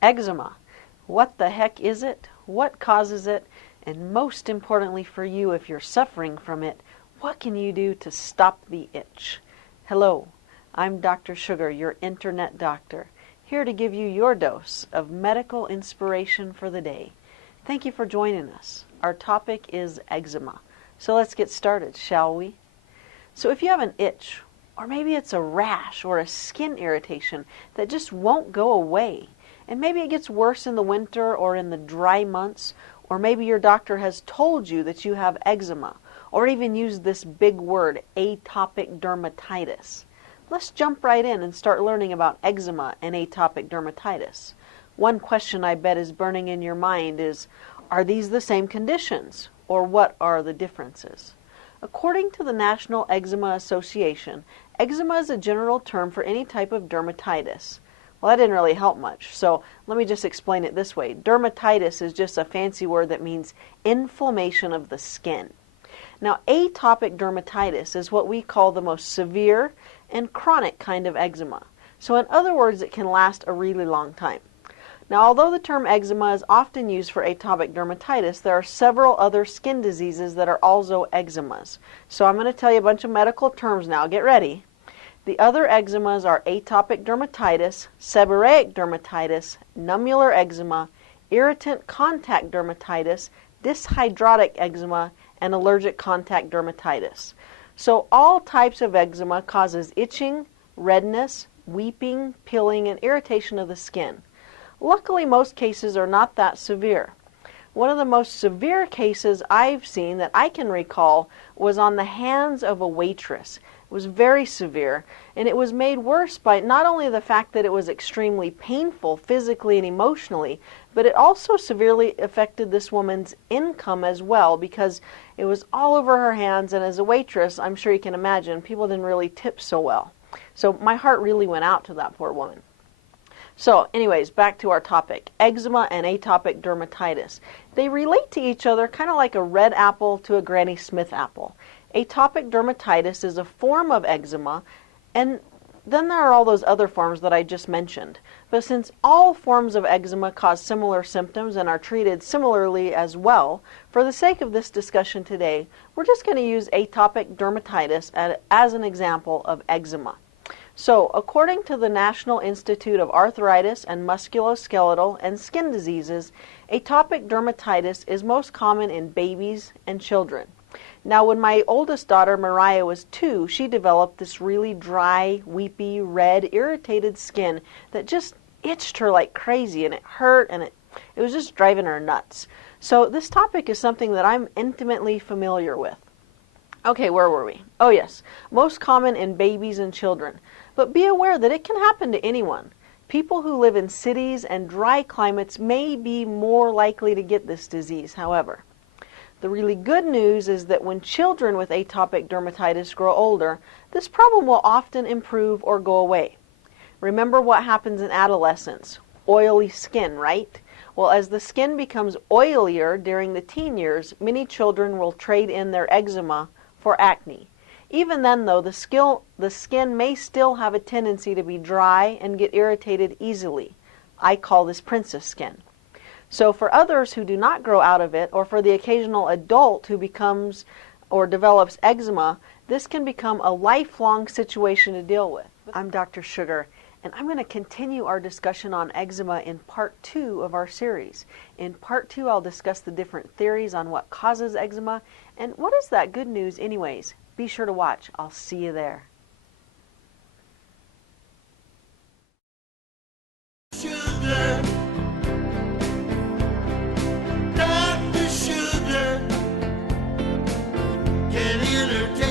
Eczema. What the heck is it? What causes it? And most importantly for you, if you're suffering from it, what can you do to stop the itch? Hello, I'm Dr. Sugar, your internet doctor, here to give you your dose of medical inspiration for the day. Thank you for joining us. Our topic is eczema. So let's get started, shall we? So if you have an itch, or maybe it's a rash or a skin irritation that just won't go away, and maybe it gets worse in the winter or in the dry months, or maybe your doctor has told you that you have eczema, or even used this big word, atopic dermatitis. Let's jump right in and start learning about eczema and atopic dermatitis. One question I bet is burning in your mind is, are these the same conditions, or what are the differences? According to the National Eczema Association, eczema is a general term for any type of dermatitis. Well, that didn't really help much, so let me just explain it this way. Dermatitis is just a fancy word that means inflammation of the skin. Now, atopic dermatitis is what we call the most severe and chronic kind of eczema. So in other words, it can last a really long time. Now, although the term eczema is often used for atopic dermatitis, there are several other skin diseases that are also eczemas. So I'm going to tell you a bunch of medical terms now. Get ready. The other eczemas are atopic dermatitis, seborrheic dermatitis, nummular eczema, irritant contact dermatitis, dyshidrotic eczema, and allergic contact dermatitis. So all types of eczema causes itching, redness, weeping, peeling, and irritation of the skin. Luckily, most cases are not that severe. One of the most severe cases I've seen that I can recall was on the hands of a waitress. It was very severe, and it was made worse by not only the fact that it was extremely painful physically and emotionally, but it also severely affected this woman's income as well, because it was all over her hands, and as a waitress, I'm sure you can imagine, people didn't really tip so well. So my heart really went out to that poor woman. So anyways, back to our topic, eczema and atopic dermatitis. They relate to each other kind of like a red apple to a Granny Smith apple. Atopic dermatitis is a form of eczema, and then there are all those other forms that I just mentioned. But since all forms of eczema cause similar symptoms and are treated similarly as well, for the sake of this discussion today, we're just going to use atopic dermatitis as an example of eczema. So, according to the National Institute of Arthritis and Musculoskeletal and Skin Diseases, atopic dermatitis is most common in babies and children. Now, when my oldest daughter, Mariah, was 2, she developed this really dry, weepy, red, irritated skin that just itched her like crazy, and it hurt, and it was just driving her nuts. So this topic is something that I'm intimately familiar with. Okay, where were we? Oh yes, most common in babies and children. But be aware that it can happen to anyone. People who live in cities and dry climates may be more likely to get this disease, however. The really good news is that when children with atopic dermatitis grow older, this problem will often improve or go away. Remember what happens in adolescence, oily skin, right? Well, as the skin becomes oilier during the teen years, many children will trade in their eczema for acne. Even then, though, the skin may still have a tendency to be dry and get irritated easily. I call this princess skin. So for others who do not grow out of it, or for the occasional adult who becomes or develops eczema, this can become a lifelong situation to deal with. I'm Dr. Sugar, and I'm going to continue our discussion on eczema in part 2 of our series. In part 2, I'll discuss the different theories on what causes eczema, and what is that good news anyways? Be sure to watch. I'll see you there. Sugar, Dr. Sugar can entertain.